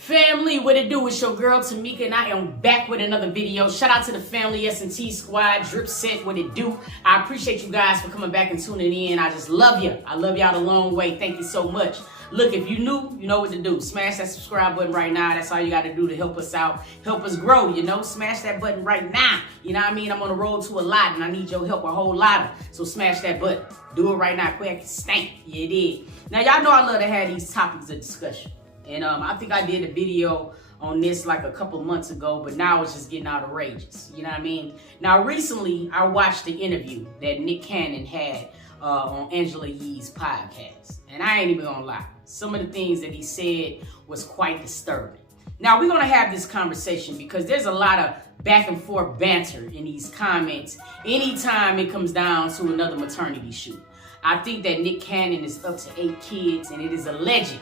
Family, what it do? It's your girl Tamika, and I am back with another video. Shout out to the family, S&T squad, drip set, what it do? I appreciate you guys for coming back and tuning in. I just love you. I love y'all the long way. Thank you so much. Look, if you new, you know what to do. Smash that subscribe button right now. That's all you got to do to help us out, help us grow, you know. Smash that button right now. You know what I mean? I'm on the road to a lot, and I need your help, a whole lot. So smash that button. Do it right now, quick, stank. Yeah, it is. Now, y'all know I love to have these topics of discussion. And I think I did a video on this like a couple months ago, but now it's just getting outrageous. You know what I mean? Now, recently, I watched the interview that Nick Cannon had on Angela Yee's podcast. And I ain't even gonna lie. Some of the things that he said was quite disturbing. Now, we're gonna have this conversation because there's a lot of back and forth banter in these comments anytime it comes down to another maternity shoot. I think that Nick Cannon is up to 8 kids, and it is alleged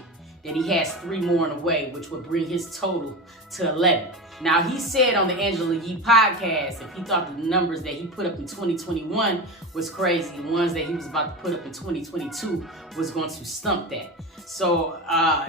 that he has 3 more in the way, which would bring his total to 11. Now, he said on the Angela Yee podcast that he thought the numbers that he put up in 2021 was crazy. The ones that he was about to put up in 2022 was going to stump that. So,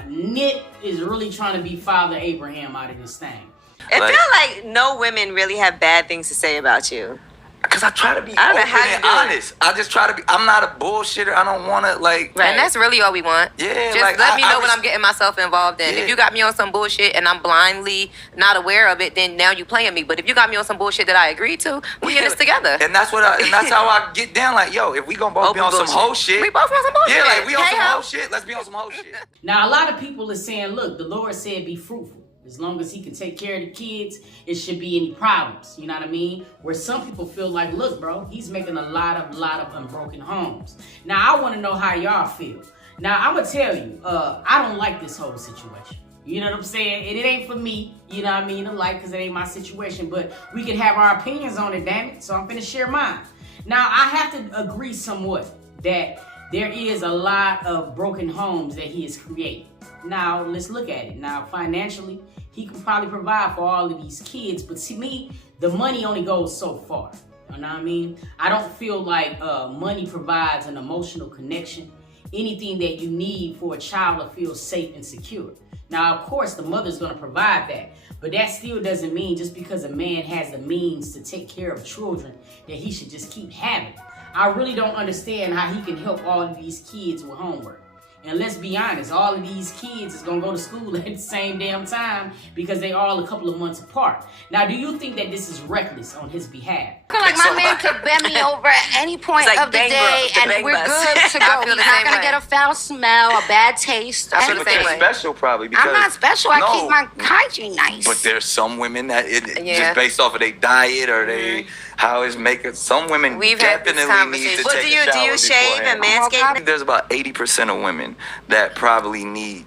Nick is really trying to be Father Abraham out of this thing. It feels like no women really have bad things to say about you. Because I try to be open and honest. I just try to be, I'm not a bullshitter. I don't want to Right, and that's really all we want. Yeah. Just let me know what I'm getting myself involved in. Yeah. If you got me on some bullshit and I'm blindly not aware of it, then now you playing me. But if you got me on some bullshit that I agreed to, we in this together. And that's how I get down. Like, yo, if we gonna both be on some whole shit. We both on some bullshit. Yeah, like we on some whole shit. Let's be on some whole shit. Now, a lot of people are saying, look, the Lord said be fruitful. As long as he can take care of the kids, it shouldn't be any problems. You know what I mean? Where some people feel like, look, bro, he's making a lot of unbroken homes. Now, I want to know how y'all feel. Now, I'm going to tell you, I don't like this whole situation. You know what I'm saying? And it ain't for me, you know what I mean, to like, because it ain't my situation. But we can have our opinions on it, damn it. So I'm finna share mine. Now, I have to agree somewhat that there is a lot of broken homes that he has created. Now, let's look at it. Now, financially, he can probably provide for all of these kids, but to me, the money only goes so far. You know what I mean? I don't feel like money provides an emotional connection, anything that you need for a child to feel safe and secure. Now, of course, the mother's going to provide that, but that still doesn't mean just because a man has the means to take care of children that he should just keep having. I really don't understand how he can help all of these kids with homework. And let's be honest, all of these kids is going to go to school at the same damn time because they all a couple of months apart. Now, do you think that this is reckless on his behalf? I feel like my man could bend me over at any point of the day and we're good to go. He's not going to get a foul smell, a bad taste. I feel they're special probably because... I'm not special. I keep my hygiene nice. But there's some women that just based off of their diet or they how it's making... Some women definitely need to take a shower. Do you shave and manscape? There's about 80% of women that probably need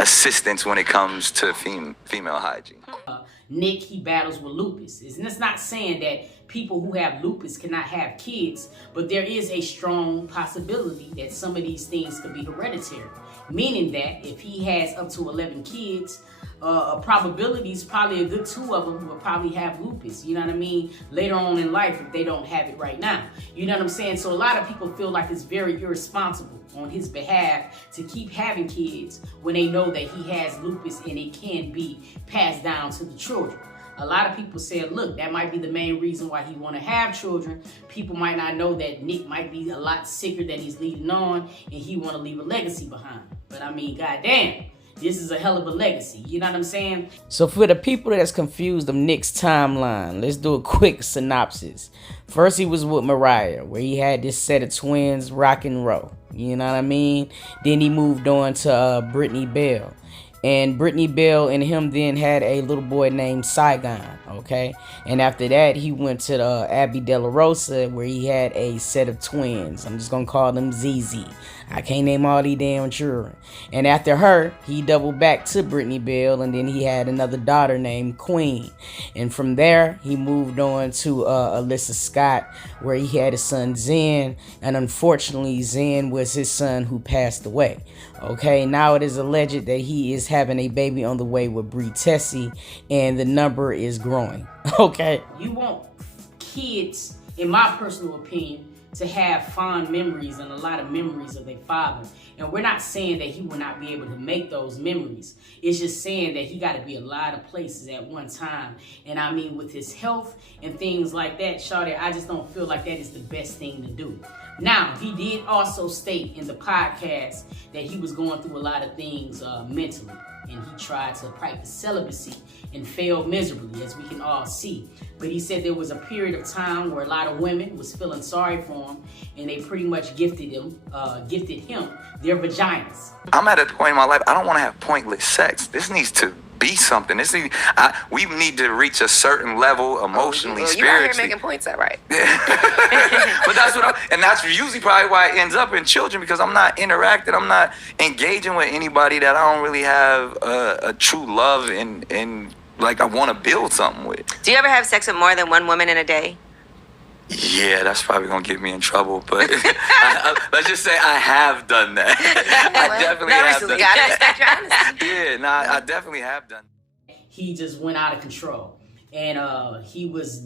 assistance when it comes to female hygiene. Nick, he battles with lupus. And it's not saying that people who have lupus cannot have kids, but there is a strong possibility that some of these things could be hereditary. Meaning that if he has up to 11 kids, a probability is probably a good 2 of them will probably have lupus, you know what I mean, later on in life if they don't have it right now. You know what I'm saying? So a lot of people feel like it's very irresponsible on his behalf to keep having kids when they know that he has lupus and it can be passed down to the children. A lot of people said, look, that might be the main reason why he want to have children. People might not know that Nick might be a lot sicker than he's leading on and he want to leave a legacy behind. But I mean, goddamn. This is a hell of a legacy, you know what I'm saying? So for the people that's confused of Nick's timeline, let's do a quick synopsis. First, he was with Mariah, where he had this set of twins, rock and roll. You know what I mean? Then he moved on to Brittany Bell. And Brittany Bell and him then had a little boy named Saigon, okay? And after that, he went to Abby De La Rosa, where he had a set of twins. I'm just going to call them ZZ. I can't name all these damn children. And after her, he doubled back to Brittany Bell, and then he had another daughter named Queen. And from there, he moved on to Alyssa Scott, where he had his son Zen. And unfortunately, Zen was his son who passed away. Okay, now it is alleged that he is having a baby on the way with Bree Tessie, and the number is growing. Okay. You want kids, in my personal opinion, to have fond memories and a lot of memories of their father. And we're not saying that he will not be able to make those memories. It's just saying that he got to be a lot of places at one time. And I mean, with his health and things like that, Shawty, I just don't feel like that is the best thing to do. Now, he did also state in the podcast that he was going through a lot of things mentally. And he tried to practice celibacy and failed miserably, as we can all see. But he said there was a period of time where a lot of women was feeling sorry for him, and they pretty much gifted him their vaginas. I'm at a point in my life, I don't want to have pointless sex. This needs to be something. We need to reach a certain level emotionally, spiritually. You out here making points, all right? But that's usually probably why it ends up in children, because I'm not interacting, I'm not engaging with anybody that I don't really have a true love and like I want to build something with. Do you ever have sex with more than one woman in a day? Yeah, that's probably gonna get me in trouble, but let's just say I have done that. I definitely have done that. I definitely have done that. He just went out of control, and he was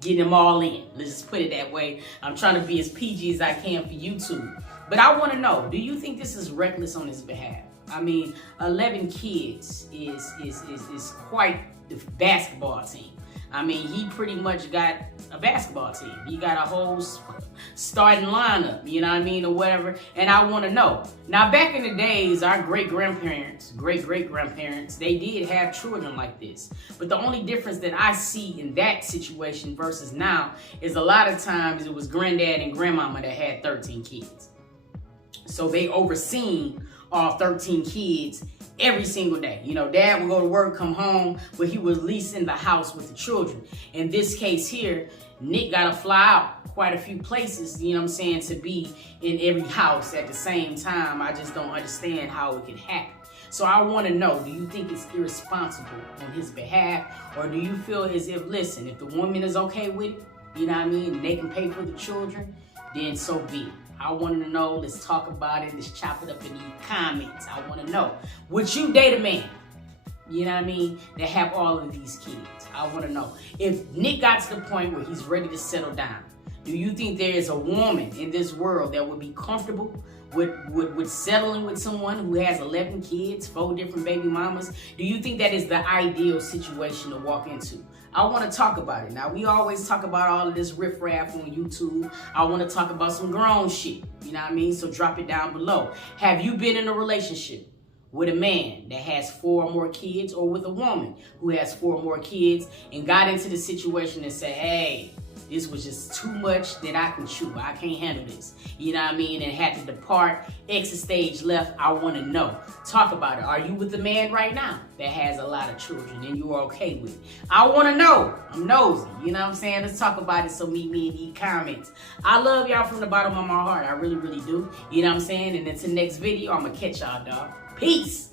getting them all in. Let's just put it that way. I'm trying to be as PG as I can for YouTube, but I want to know: do you think this is reckless on his behalf? I mean, 11 kids is quite the basketball team. I mean, he pretty much got a basketball team. He got a whole starting lineup, you know what I mean, or whatever. And I want to know. Now, back in the days, our great-grandparents, they did have children like this. But the only difference that I see in that situation versus now is a lot of times it was granddad and grandmama that had 13 kids. So they overseen all 13 kids every single day. You know, dad would go to work, come home, but he was at least in the house with the children. In this case here, Nick got to fly out quite a few places, you know what I'm saying, to be in every house at the same time. I just don't understand how it could happen. So I want to know, do you think it's irresponsible on his behalf? Or do you feel as if, listen, if the woman is okay with it, you know what I mean, and they can pay for the children, then so be it. I want to know. Let's talk about it. Let's chop it up in the comments. I want to know. Would you date a man, you know what I mean, that have all of these kids? I want to know. If Nick got to the point where he's ready to settle down, do you think there is a woman in this world that would be comfortable with settling with someone who has 11 kids, 4 different baby mamas? Do you think that is the ideal situation to walk into? I want to talk about it. Now, we always talk about all of this riffraff on YouTube. I want to talk about some grown shit, you know what I mean? So drop it down below. Have you been in a relationship with a man that has 4 or more kids, or with a woman who has 4 or more kids, and got into the situation and said, hey, this was just too much that I can chew. I can't handle this. You know what I mean? And had to depart, exit stage left. I want to know. Talk about it. Are you with a man right now that has a lot of children and you're okay with it? I want to know. I'm nosy. You know what I'm saying? Let's talk about it. So meet me in the comments. I love y'all from the bottom of my heart. I really, really do. You know what I'm saying? And until next video, I'm going to catch y'all, dog. Peace.